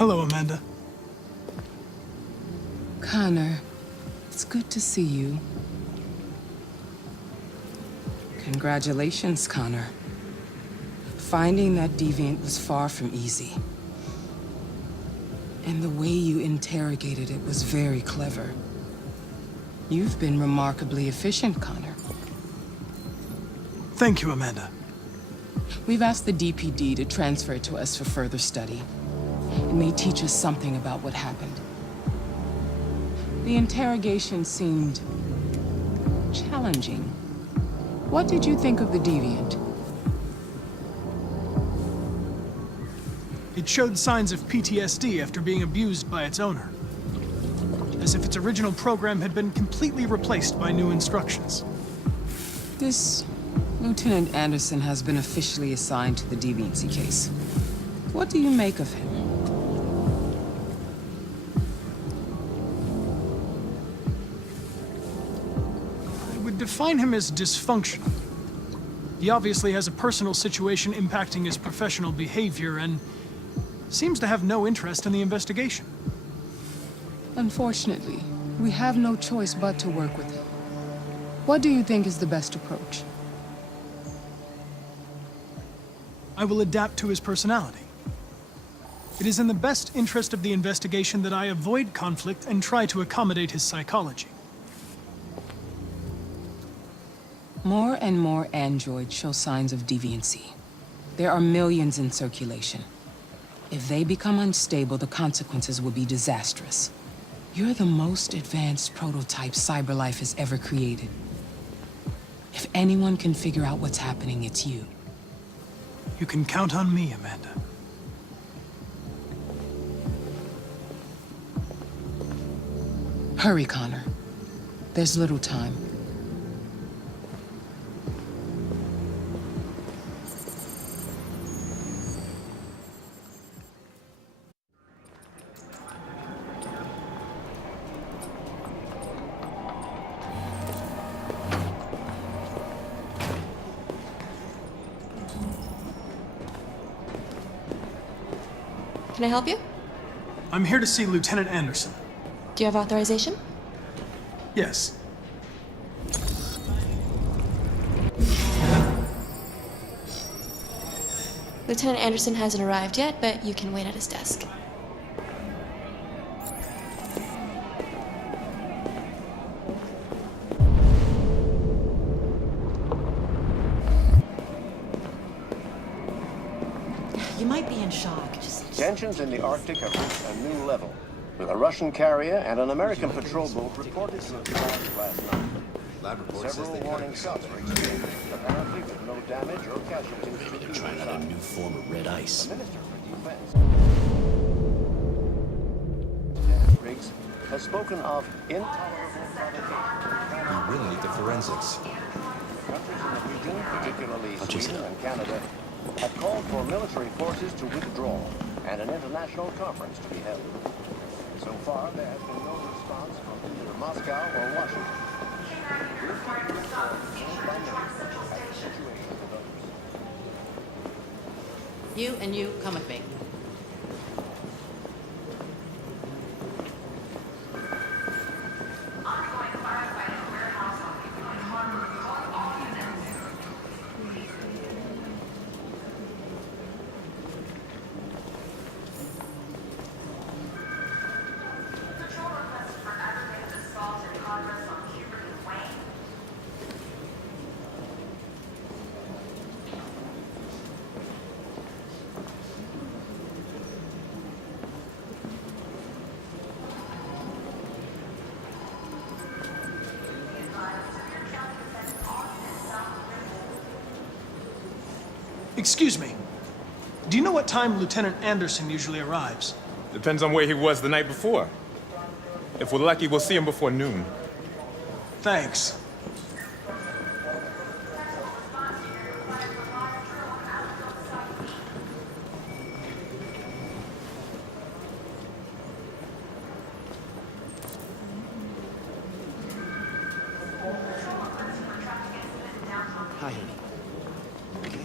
Hello, Amanda. Connor, it's good to see you. Congratulations, Connor. Finding that deviant was far from easy. And the way you interrogated it was very clever. You've been remarkably efficient, Connor. Thank you, Amanda. We've asked the DPD to transfer it to us for further study. It may teach us something about what happened. The interrogation seemed challenging. What did you think of the deviant? It showed signs of PTSD after being abused by its owner. As if its original program had been completely replaced by new instructions. This Lieutenant Anderson has been officially assigned to the deviancy case. What do you make of him? I would define him as dysfunctional. He obviously has a personal situation impacting his professional behavior and seems to have no interest in the investigation. Unfortunately, we have no choice but to work with him. What do you think is the best approach? I will adapt to his personality. It is in the best interest of the investigation that I avoid conflict and try to accommodate his psychology. More and more androids show signs of deviancy. There are millions in circulation. If they become unstable, the consequences will be disastrous. You're the most advanced prototype CyberLife has ever created. If anyone can figure out what's happening, it's you. You can count on me, Amanda. Hurry, Connor. There's little time. Can I help you? I'm here to see Lieutenant Anderson. Do you have authorization? Yes. Lieutenant Anderson hasn't arrived yet, but you can wait at his desk. You might be in shock. Tensions in the Arctic have reached a new level, with a Russian carrier and an American patrol boat reported to have crashed last night. Lab report says Several they warning shots were exchanged, apparently with no damage or casualties to They're trying out a new form of red ice. The Minister for Defense, Dennis Riggs, has spoken of intolerable provocation. We will need the forensics. Countries in the region, particularly Sweden Sweden and Canada, have called for military forces to withdraw and an international conference to be held. So far, there has been no response from either Moscow or Washington. We'll keep you informed by minute as the situation develops. You and you, come with me. Excuse me. Do you know what time Lieutenant Anderson usually arrives? Depends on where he was the night before. If we're lucky, we'll see him before noon. Thanks. Hi, honey. Okay.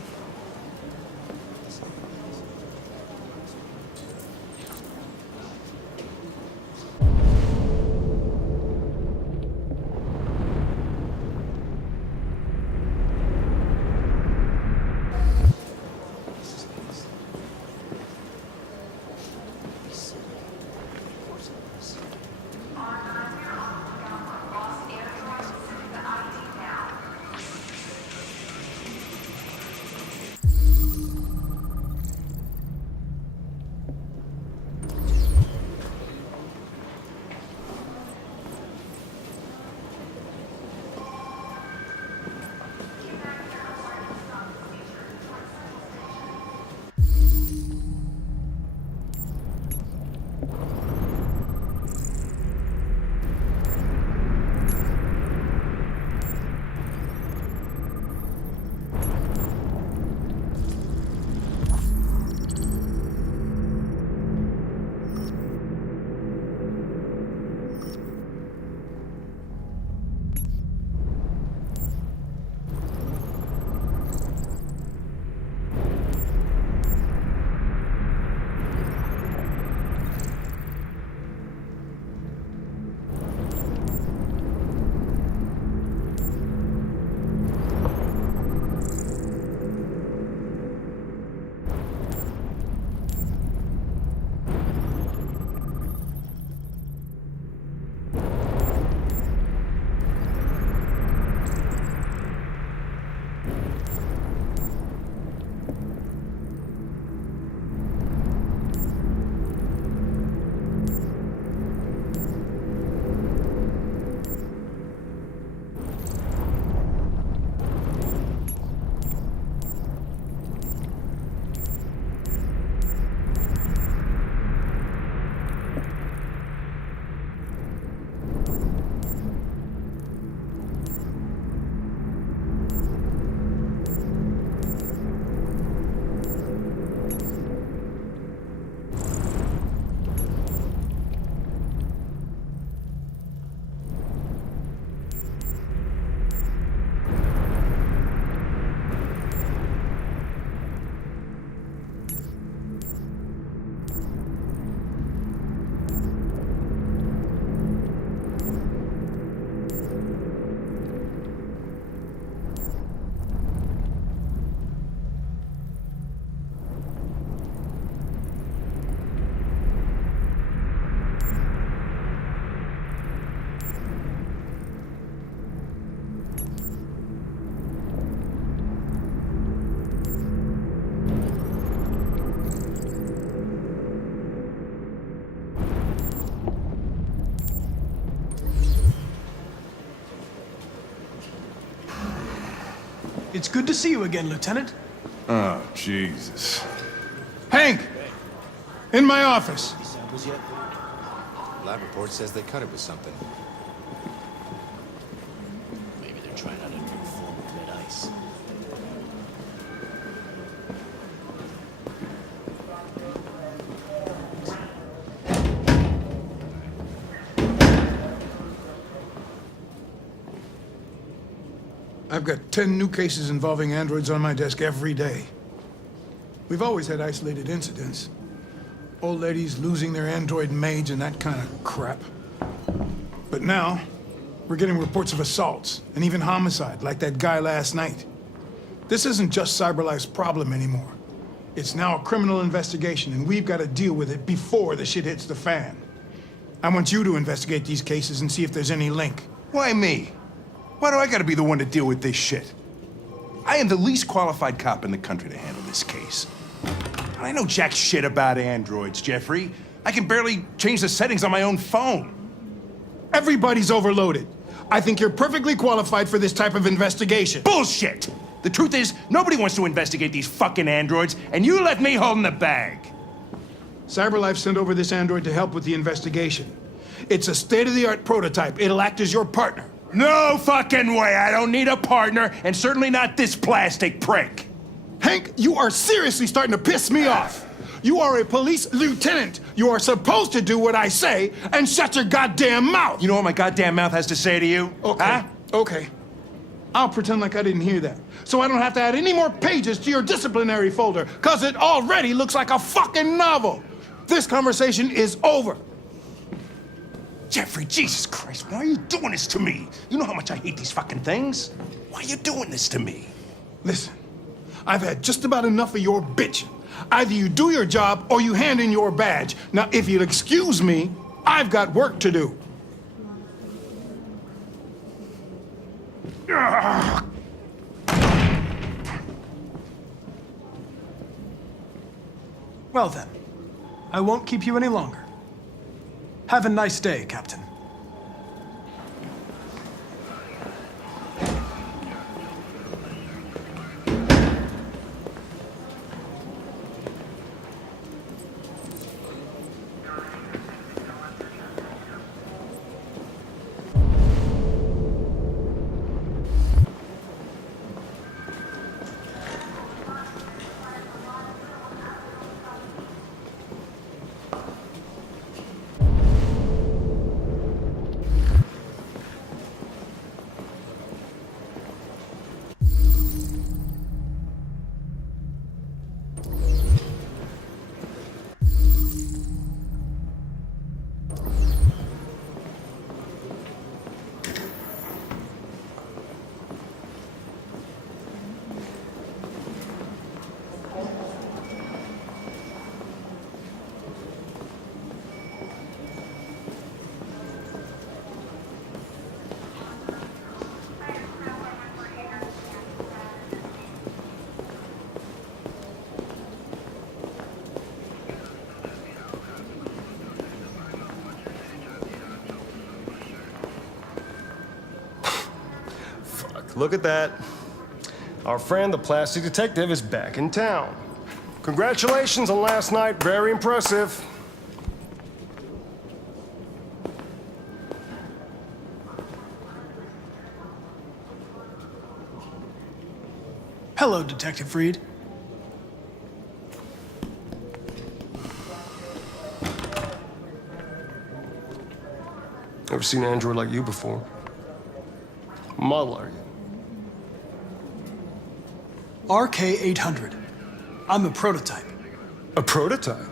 It's good to see you again, Lieutenant. Oh, Jesus. Hank! In my office. Any samples yet? Lab report says they cut it with something. Maybe they're trying out a new form of red ice. I've got 10 new cases involving androids on my desk every day. We've always had isolated incidents. Old ladies losing their android maids and that kind of crap. But now, we're getting reports of assaults and even homicide, like that guy last night. This isn't just CyberLife's problem anymore. It's now a criminal investigation, and we've got to deal with it before the shit hits the fan. I want you to investigate these cases and see if there's any link. Why me? Why do I gotta be the one to deal with this shit? I am the least qualified cop in the country to handle this case. I know jack shit about androids, Jeffrey. I can barely change the settings on my own phone. Everybody's overloaded. I think you're perfectly qualified for this type of investigation. Bullshit! The truth is, nobody wants to investigate these fucking androids, and you left me holding the bag. CyberLife sent over this android to help with the investigation. It's a state-of-the-art prototype. It'll act as your partner. No fucking way! I don't need a partner, and certainly not this plastic prick. Hank, you are seriously starting to piss me off. You are a police lieutenant. You are supposed to do what I say and shut your goddamn mouth. You know what my goddamn mouth has to say to you? Okay, Huh? okay. I'll pretend like I didn't hear that, so I don't have to add any more pages to your disciplinary folder, because it already looks like a fucking novel. This conversation is over. Jeffrey, Jesus Christ, why are you doing this to me? You know how much I hate these fucking things. Why are you doing this to me? Listen, I've had just about enough of your bitching. Either you do your job or you hand in your badge. Now, if you'll excuse me, I've got work to do. Well then, I won't keep you any longer. Have a nice day, Captain. Look at that. Our friend, the plastic detective, is back in town. Congratulations on last night. Very impressive. Hello, Detective Reed. Ever seen an android like you before? Model, are you? RK-800. I'm a prototype. A prototype?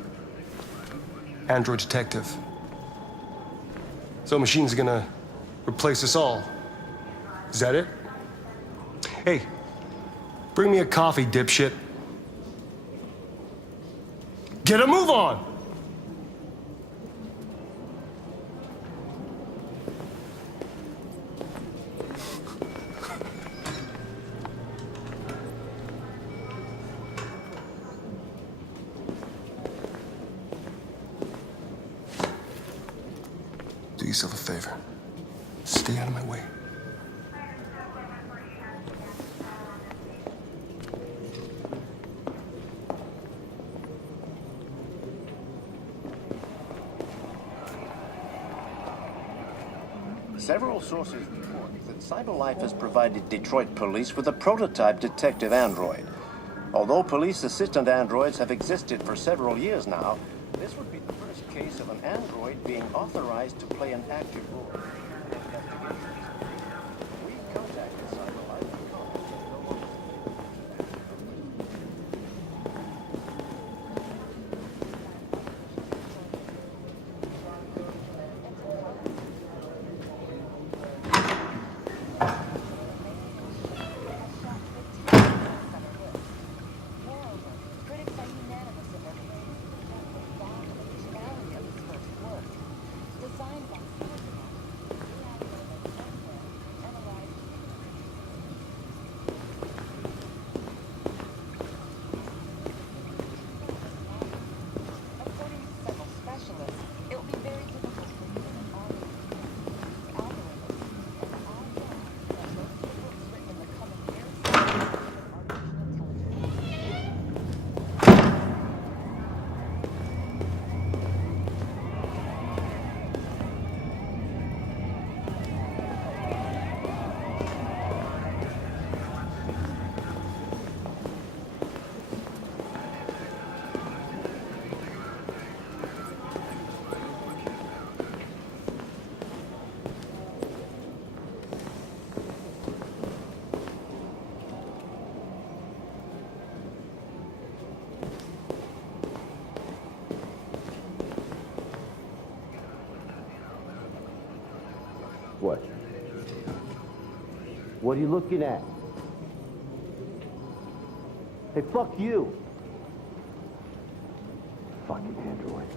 Android detective. So machines are gonna replace us all. Is that it? Hey, bring me a coffee, dipshit. Get a move on! Do yourself a favor. Stay out of my way. Several sources report that CyberLife has provided Detroit police with a prototype detective android. Although police assistant androids have existed for several years now, this would be the first case of an android being authorized to play an active role in investigations. We contacted CyberLife. What? What are you looking at? Hey, fuck you! Fucking android.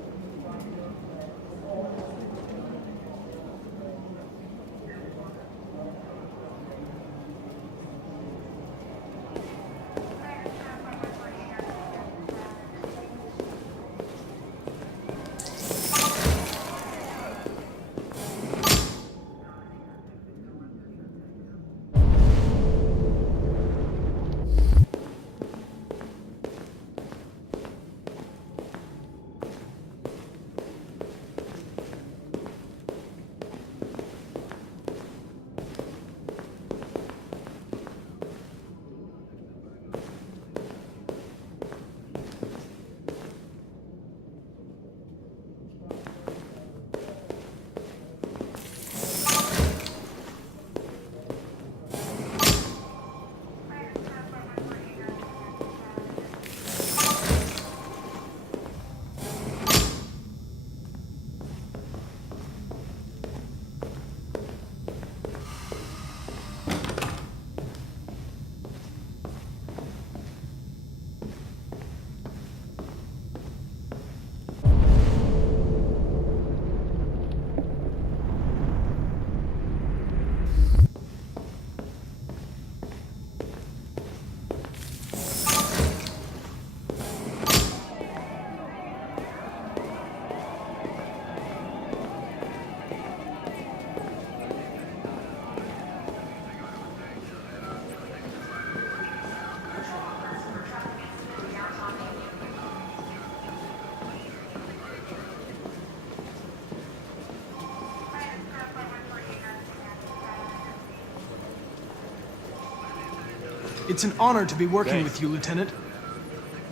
It's an honor to be working with you, Lieutenant.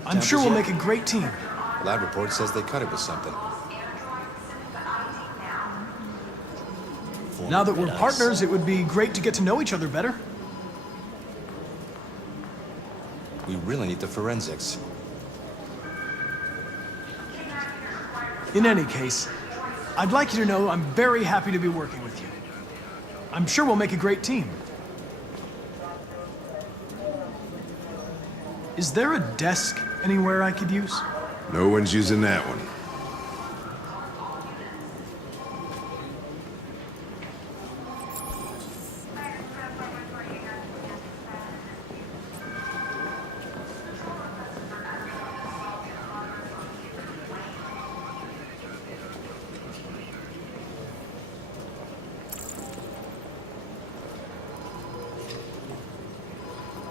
I'm sure we'll make a great team. Lab report says they cut it with something. Now that we're partners, it would be great to get to know each other better. We really need the forensics. In any case, I'd like you to know I'm very happy to be working with you. I'm sure we'll make a great team. Is there a desk anywhere I could use? No one's using that one.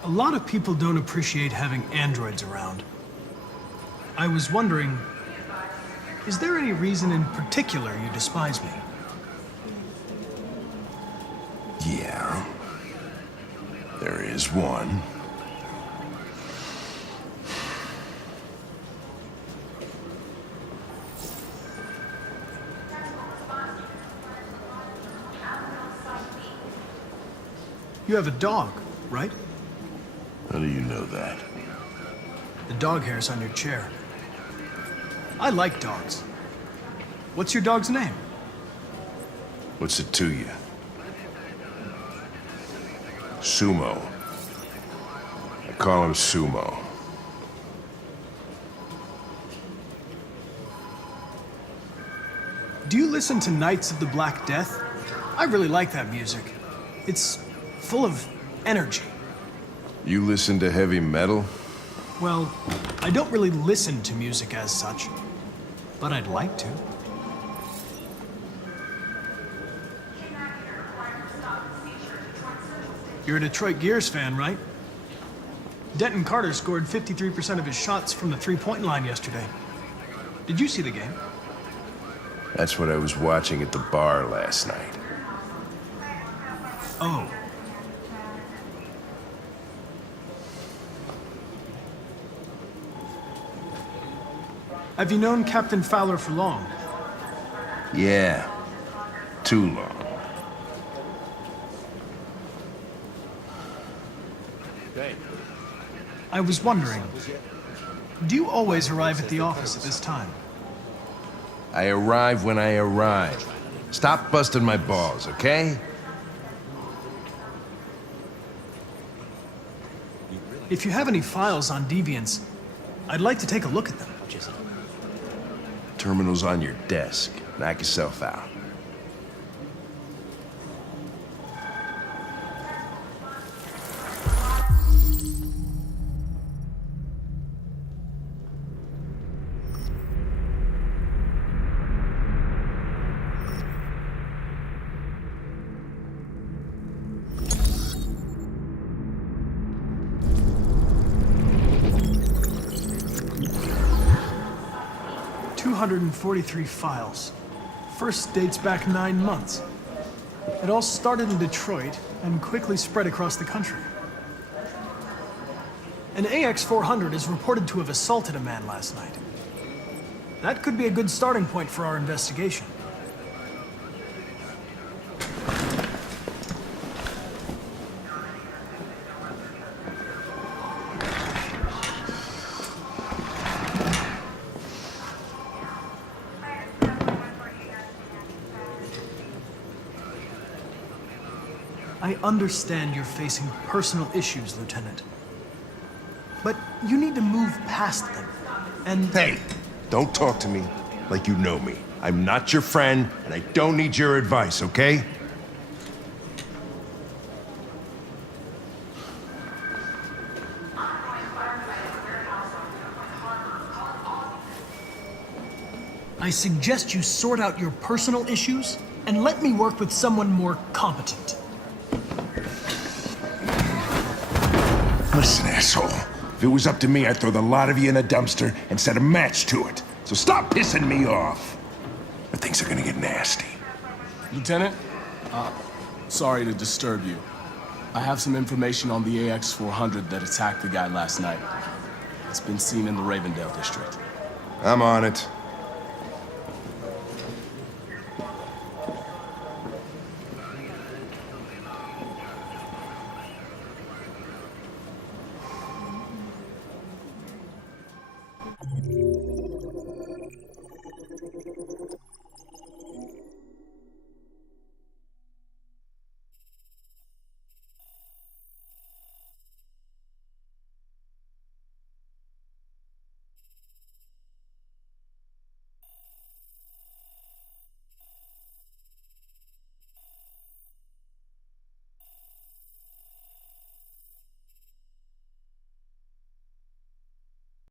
A lot of people don't appreciate having androids around. I was wondering, is there any reason in particular you despise me? Yeah. There is one. You have a dog, right? How do you know that? The dog hair's on your chair. I like dogs. What's your dog's name? What's it to you? Sumo. I call him Sumo. Do you listen to Knights of the Black Death? I really like that music. It's full of energy. You listen to heavy metal? Well, I don't really listen to music as such, but I'd like to. You're a Detroit Gears fan, right? Denton Carter scored 53% of his shots from the three-point line yesterday. Did you see the game? That's what I was watching at the bar last night. Oh. Have you known Captain Fowler for long? Yeah. Too long. I was wondering, do you always arrive at the office at this time? I arrive when I arrive. Stop busting my balls, okay? If you have any files on deviants, I'd like to take a look at them. Terminal's on your desk. Knock yourself out. .243 files. First dates back 9 months. It all started in Detroit and quickly spread across the country. An AX-400 is reported to have assaulted a man last night. That could be a good starting point for our investigation. I understand you're facing personal issues, Lieutenant. But you need to move past them, and... Hey, don't talk to me like you know me. I'm not your friend, and I don't need your advice, okay? I suggest you sort out your personal issues and let me work with someone more competent. Listen, asshole. If it was up to me, I'd throw the lot of you in a dumpster and set a match to it. So stop pissing me off. Or things are gonna get nasty. Lieutenant, sorry to disturb you. I have some information on the AX-400 that attacked the guy last night. It's been seen in the Ravendale district. I'm on it.